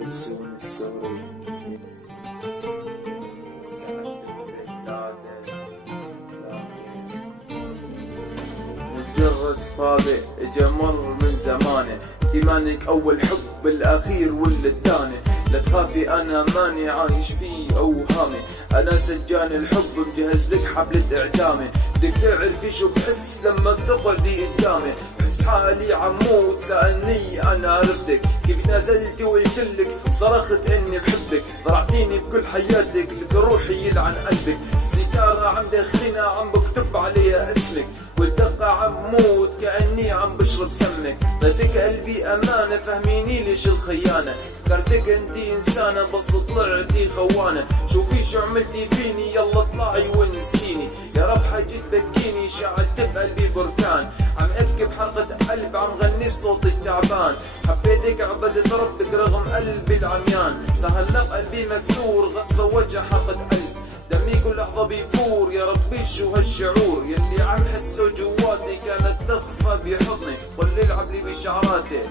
يسون السوري بس أحس البيت مجرد فاضي اجا مر من زمانه. انتي مانك اول حب الاخير ولا الثاني. لا تخافي انا ماني عايش في اوهامي. انا سجان الحب مجهز لك حبلة اعدامي. بدك تعرفي شو بحس لما تقعدي قدامي. بحس حالي عموت لاني انا عرفتك. كيف نزلتي وقلتلك صرخت اني بحبك. ضرعتيني بكل حياتك لك روحي يلعن قلبك. الستارة عم دخنها عم بكتب عليها اسمك. والدقة عم موت كأني عم بشرب سمك. ضيتك قلبي امانة فهميني ليش الخيانة. فكرتك انتي انسانة بس طلعتي خوانة. شوفي شو عملتي فيني يلا اطلعي ونسيني. يا رب حاجة تبكيني شعلت بقلبي بركان. عم ابكي بحرقة قلب عم غني بصوتي التعبان. حبيتك عبدت ربك رغم قلبي العميان. سهلق قلبي مكسور غصة وجع حرقة قلب. دمي كل لحظة بيفور يا ربي شو هالشعور. يلي عم حسه جواتي كانت تخفى بحضني. قل العب لي بشعراتي.